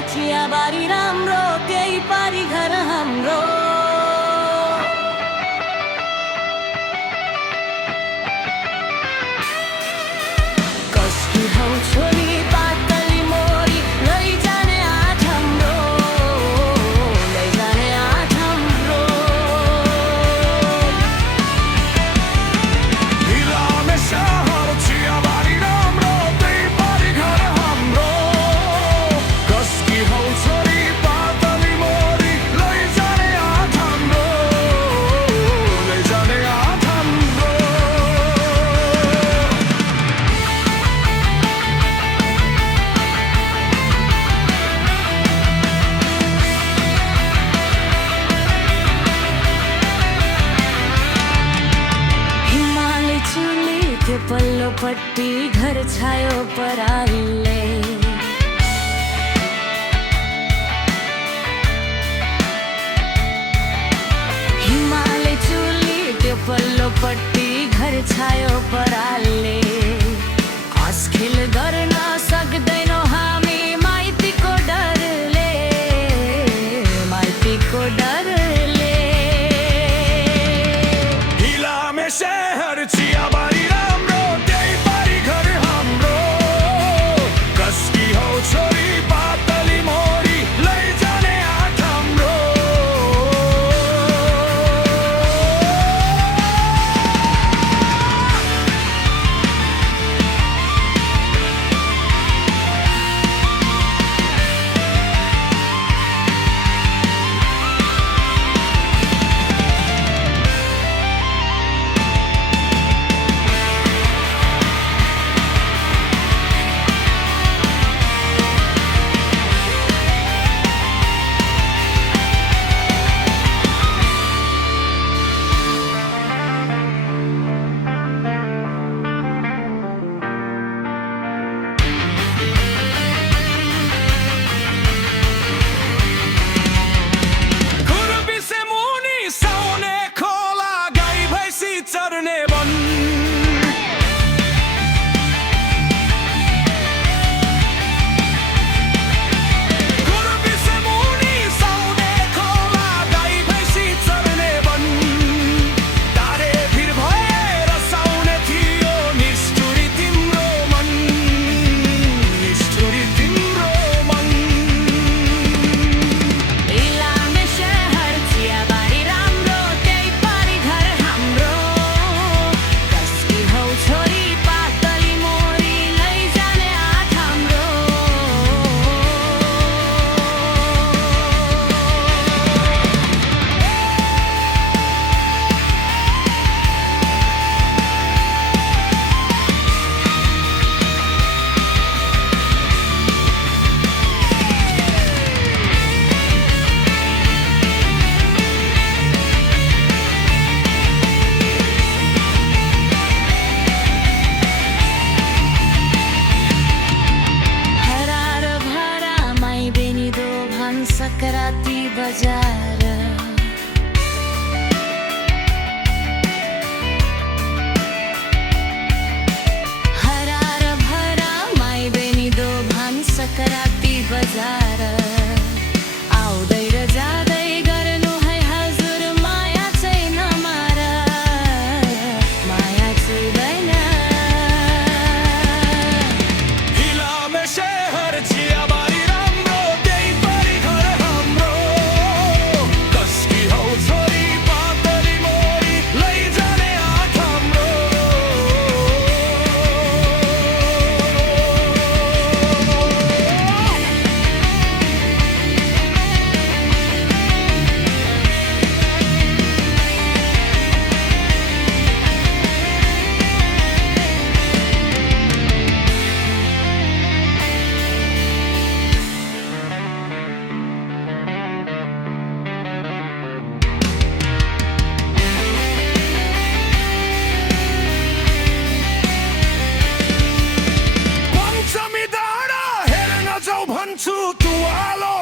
चियाबारी राम्रो त्यही पारी घर हाम्रो। कसकी हौ छोरी पातली मोरी लैजाने आँट हाम्रो, लैजाने आँट हाम्रो। हिलामे सहर चियाबारी राम्रो त्यही पारी घर हाम्रो। कसकी हौ छोरी पातली मोरी लैजाने आँट हाम्रो, लैजाने आँट हाम्रो। हिमाली चुली त्यो पल्लोपट्टि घर छायो परालले। हिमाली चुली त्यो पल्लोपट्टि घर छायो परालले। आसखेल गर्न सक्दैनौँ हामी माइतीको डरले, माइतीको डरले। हिलामे सहर चियाबारी राम्रो त्यही पारी घर हाम्रो। कसकी हौ छोरी पातली मोरी लैजाने आँट हाम्रो। खुरबिसे मुनि साउने खोला गाई भैँसी चर्ने वन। खुरबिसे मुनि साउने खोला गाई भैँसी चर्ने वन। तारे भिर भएर साउने थियो निष्ठुरी तिम्रो मन, निष्ठुरी तिम्रो मन। हिलामे सहर चियाबारी राम्रो त्यही पारी घर हाम्रो। कसकी हौ छोरी पातली मोरी लैजाने आँट हाम्रो। हरार भरा माई बेनी दो भान सकराती बजार। हरार भरा माई बेनी दो भान सकराती बजार। आउँदै र जाँदै गर्नु है हजुर माया छैन मार, माया चुदैन। हिलामे सहर चियाबारी राम्रो त्यही पारी घर हाम्रो। कसकी हौ छोरी पातली मोरी लैजाने आँट हाम्रो। पञ्चमी डाँडा हेर्न जाऊ भन्छु तुवालो